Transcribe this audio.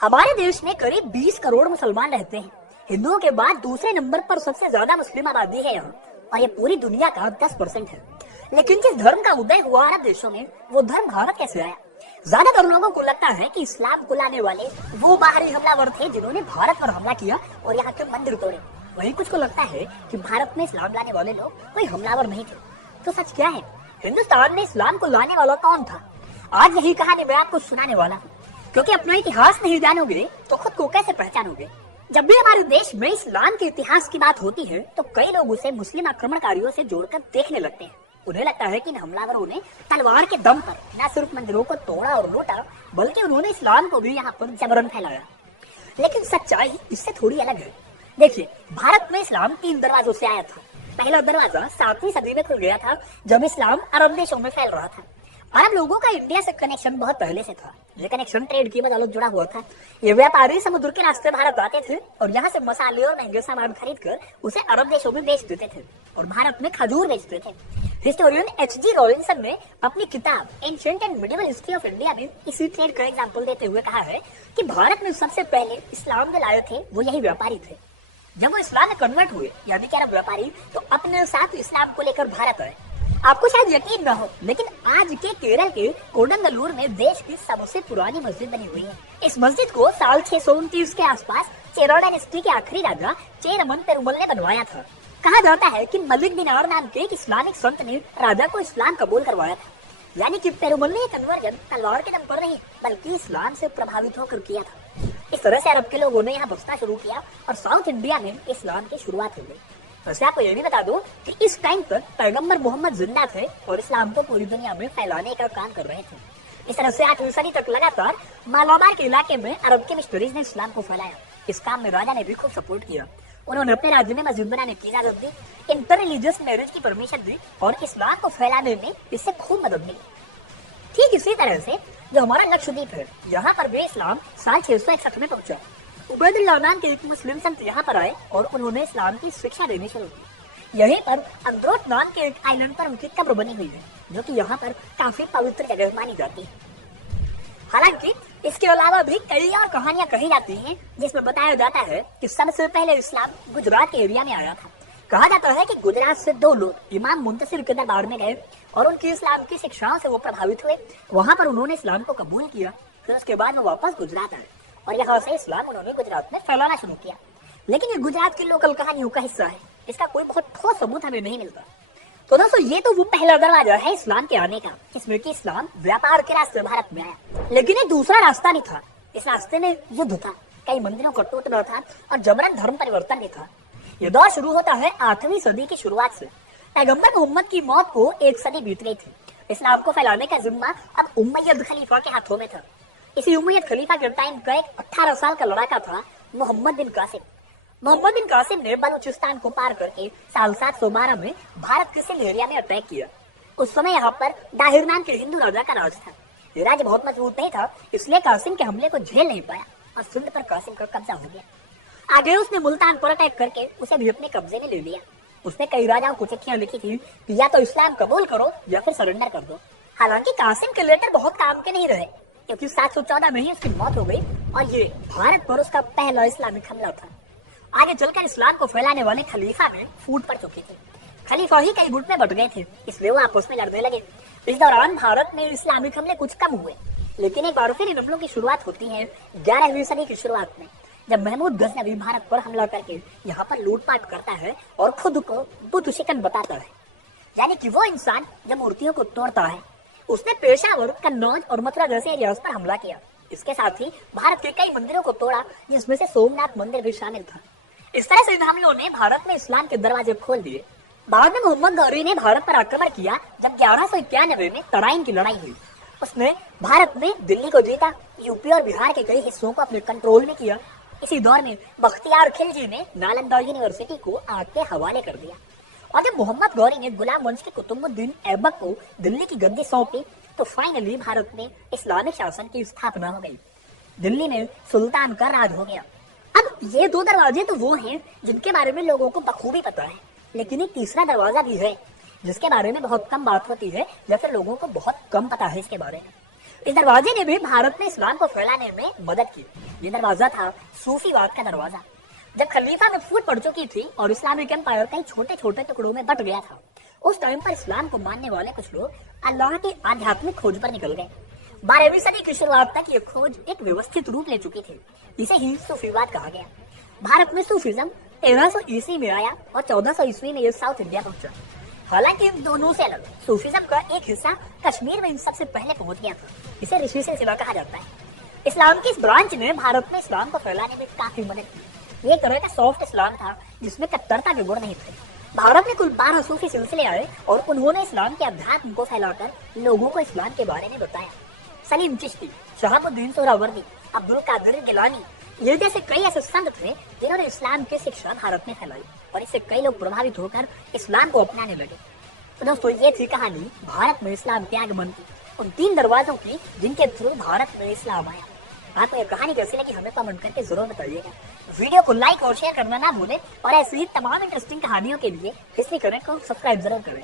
हमारे देश में करीब 20 करोड़ मुसलमान रहते हैं। हिंदुओं के बाद दूसरे नंबर पर सबसे ज्यादा मुस्लिम आबादी है यहाँ, और ये पूरी दुनिया का 10% है। लेकिन जिस धर्म का उदय हुआ अरब देशों में, वो धर्म भारत कैसे आया? ज्यादातर लोगों को लगता है कि इस्लाम को लाने वाले वो बाहरी हमलावर थे जिन्होंने भारत पर हमला किया और यहाँ के मंदिर तोड़े। वहीं कुछ को लगता है कि भारत में इस्लाम लाने वाले लोग कोई हमलावर नहीं थे। तो सच क्या है? हिंदुस्तान में इस्लाम को लाने वाला कौन था? आज यही कहानी मैं आपको सुनाने वाला हूँ, क्योंकि अपना इतिहास नहीं जानोगे तो खुद को कैसे पहचानोगे। जब भी हमारे देश में इस्लाम के इतिहास की बात होती है तो कई लोग उसे मुस्लिम आक्रमणकारियों से जोड़कर देखने लगते हैं। उन्हें लगता है कि इन हमलावरों ने तलवार के दम पर न सिर्फ मंदिरों को तोड़ा और लूटा, बल्कि उन्होंने इस्लाम को भी यहाँ पर जबरन फैलाया। लेकिन सच्चाई इससे थोड़ी अलग है। देखिए, भारत में इस्लाम 3 दरवाजों से आया था। पहला दरवाजा 7वीं सदी में खुल गया था, जब इस्लाम अरब देशों में फैल रहा था। अरब लोगों का इंडिया से कनेक्शन बहुत पहले से था। ये कनेक्शन ट्रेड की बदौलत जुड़ा हुआ था। ये व्यापारी समुद्र के रास्ते भारत आते थे और यहाँ से मसाले और महंगे सामान खरीद कर उसे अरब देशों में बेच देते थे और भारत में खजूर बेचते थे। Historian H.G. रॉबिन्सन ने अपनी किताब ancient and medieval history of India में इसी ट्रेड का एग्जाम्पल देते हुए कहा है कि भारत में सबसे पहले इस्लाम जो लाए थे वो यही व्यापारी थे। जब वो इस्लाम में कन्वर्ट हुए, यानी कि अरब व्यापारी, तो अपने साथ इस्लाम को लेकर भारत आए। आपको शायद यकीन न हो, लेकिन आज के केरल के कोडंगलूर में देश की सबसे पुरानी मस्जिद बनी हुई है। इस मस्जिद को साल 629 के आसपास चेरा डायनेस्टी के आखिरी राजा चेरमन पेरुमल ने बनवाया था। कहा जाता है कि मलिक दिनार नाम के एक इस्लामिक संत ने राजा को इस्लाम कबूल करवाया था। यानी कि पेरुमल ने कन्वर्जन तलवार के दम पर नहीं, बल्कि इस्लाम से प्रभावित होकर किया था। इस तरह से अरब के लोगों ने यहाँ बसना शुरू किया और साउथ इंडिया में इस्लाम की शुरुआत हो गई। वैसे आपको ये भी बता दूं कि इस टाइम तक पैगंबर मोहम्मद जिंदा थे और इस्लाम को पूरी दुनिया में फैलाने का काम कर रहे थे। इस तरह से 8वीं सदी तक लगातार मालाबार के इलाके में अरब के मिशनरीज ने इस्लाम को फैलाया। इस काम में राजा ने भी खूब सपोर्ट किया। उन्होंने अपने राज्य में मस्जिद बनाने की इजाजत दी, इंटर रिलीजियस मैरिज की परमिशन दी और इस्लाम को फैलाने में इससे खूब मदद मिली। ठीक इसी तरह से जो हमारा लक्षद्वीप है, यहाँ पर भी इस्लाम साल 661 में पहुंचा। उबैदुल्लाह नाम के एक मुस्लिम संत यहाँ पर आए और उन्होंने इस्लाम की शिक्षा देनी शुरू की। यहीं पर अंद्रोट नाम के एक आइलैंड पर उनकी कब्र बनी हुई है, जो कि यहाँ पर काफी पवित्र जगह मानी जाती है। हालांकि इसके अलावा भी कई और कहानियां कही जाती हैं, जिसमें बताया जाता है कि सबसे पहले इस्लाम गुजरात के एरिया में आया था। कहा जाता है कि गुजरात से 2 लोग इमाम मुंतसिर के दरबार में गए और उनकी इस्लाम की शिक्षाओं से वो प्रभावित हुए। वहां पर उन्होंने इस्लाम को कबूल किया। फिर उसके बाद वो वापस गुजरात आए और यहाँ से इस्लाम उन्होंने गुजरात में फैलाना शुरू किया। लेकिन ये गुजरात की लोकल कहानियों का हिस्सा है, इसका कोई बहुत ठोस सबूत हमें नहीं मिलता। तो दोस्तों, ये तो वो पहला दरवाजा है इस्लाम के आने का, जिसमें कि इस्लाम व्यापार के रास्ते भारत में आया। लेकिन एक दूसरा रास्ता भी था। इस रास्ते में युद्ध था, कई मंदिरों को टूटना था और जबरन धर्म परिवर्तन भी था। ये दौर शुरू होता है 8वीं सदी की शुरुआत से। पैगंबर मोहम्मद की मौत को 1 सदी बीत गई थी। इस्लाम को फैलाने का जिम्मा अब उमय्यद खलीफा के हाथों में था। इसी उमय्यद खलीफा के टाइम का एक 18 साल का लड़का था, मोहम्मद बिन कासिम। मोहम्मद बिन कासिम ने बलूचिस्तान को पार करके साल 712 में भारत के सिंध एरिया में अटैक किया। उस समय यहाँ पर दाहिर नाम के हिंदू राजा का राज था। ये राज्य बहुत मजबूत नहीं था, इसलिए कासिम के हमले को झेल नहीं पाया और सिंध पर कासिम का कब्जा हो गया। आगे उसने मुल्तान पर अटैक करके उसे भी अपने कब्जे में ले लिया। उसने कई राजाओं को चिट्ठियां लिखी थी कि या तो इस्लाम कबूल करो या फिर सरेंडर कर दो। हालांकि कासिम के लेटर बहुत काम के नहीं रहे, क्योंकि 714 में ही उसकी मौत हो गई और ये भारत पर उसका पहला इस्लामिक हमला था। आगे चलकर इस्लाम को फैलाने वाले खलीफा में फूट पड़ चुकी थी। खलीफा ही कई गुट में बट गए थे, इसलिए वो आपस में लड़ने लगे। इस दौरान भारत में इस्लामिक हमले कुछ कम हुए, लेकिन एक बार फिर इन हमलों की शुरुआत होती है 11वीं सदी की शुरुआत में, जब महमूद गजनवी भारत पर हमला करके यहाँ पर लूटपाट करता है और खुद को बुद्ध शिकन बताता है। यानी कि वो इंसान जब मूर्तियों को तोड़ता है। उसने पेशावर, कन्नौज और मथुरा जैसे एरियाज पर हमला किया। इसके साथ ही भारत के कई मंदिरों को तोड़ा, जिसमें से सोमनाथ मंदिर भी शामिल था। इस तरह से इन हमलों ने भारत में इस्लाम के दरवाजे खोल दिए। बाद में मोहम्मद गौरी ने भारत पर आक्रमण किया, जब 1191 में तराइन की लड़ाई हुई। उसने भारत में दिल्ली को जीता, यूपी और बिहार के कई हिस्सों को अपने कंट्रोल में किया। इसी दौर में बख्तियार खिलजी ने नालंदा यूनिवर्सिटी को आग के हवाले कर दिया और जब मोहम्मद गौरी ने गुलाम वंश के कुतुबुद्दीन ऐबक को दिल्ली की गद्दी सौंपी, तो फाइनली भारत में इस्लामिक शासन की स्थापना हो गई। दिल्ली में सुल्तान का राज हो गया। अब ये 2 दरवाजे तो वो हैं जिनके बारे में लोगों को बखूबी पता है, लेकिन एक तीसरा दरवाजा भी है जिसके बारे में बहुत कम बात होती है या फिर लोगों को बहुत कम पता है इसके बारे में। इस दरवाजे ने भी भारत में इस्लाम को फैलाने में मदद की। ये दरवाजा था सूफीवाद का दरवाजा। जब खलीफा में फूट पड़ चुकी थी और इस्लामिक एम्पायर कई छोटे छोटे टुकड़ों में बट गया था, उस टाइम पर इस्लाम को मानने वाले कुछ लोग अल्लाह की आध्यात्मिक खोज पर निकल गए। 12वीं सदी की शुरुआत तक ये खोज एक व्यवस्थित रूप ले चुकी थी, जिसे ही सूफीवाद कहा गया। भारत में सूफीज्म 1300 ईस्वी में आया और 1400 ईस्वी में ये साउथ इंडिया पहुंचा। हालांकि इन दोनों से अलग सूफीज्म का एक हिस्सा कश्मीर में इन सबसे पहले पहुंच गया था। इसे ऋषि सिलसिला कहा जाता है। इस्लाम की इस ब्रांच ने भारत में इस्लाम को फैलाने में काफी मदद की। ये एक तरह का सॉफ्ट इस्लाम था जिसमें कट्टरता के गुण नहीं थे। भारत में कुल 12 सूफी सिलसिले आए और उन्होंने इस्लाम के अध्यात्म को फैलाकर लोगों को इस्लाम के बारे में बताया। सलीम चिश्ती, शहाबुद्दीन सोहरावर्दी, अब्दुल कादिर गिलानी, ये जैसे कई ऐसे संत थे जिन्होंने इस्लाम की शिक्षा भारत में फैलाई और इससे कई लोग प्रभावित होकर इस्लाम को अपनाने लगे। तो दोस्तों, ये थी कहानी भारत में इस्लाम के आगमन की, उन 3 दरवाजों की जिनके थ्रू भारत में इस्लाम आया। आपको ये कहानी कैसी लगी हमें कमेंट करके जरूर बताइएगा। वीडियो को लाइक और शेयर करना ना भूलें और ऐसी ही तमाम इंटरेस्टिंग कहानियों के लिए हिस्ट्री कनेक्ट को सब्सक्राइब जरूर करें।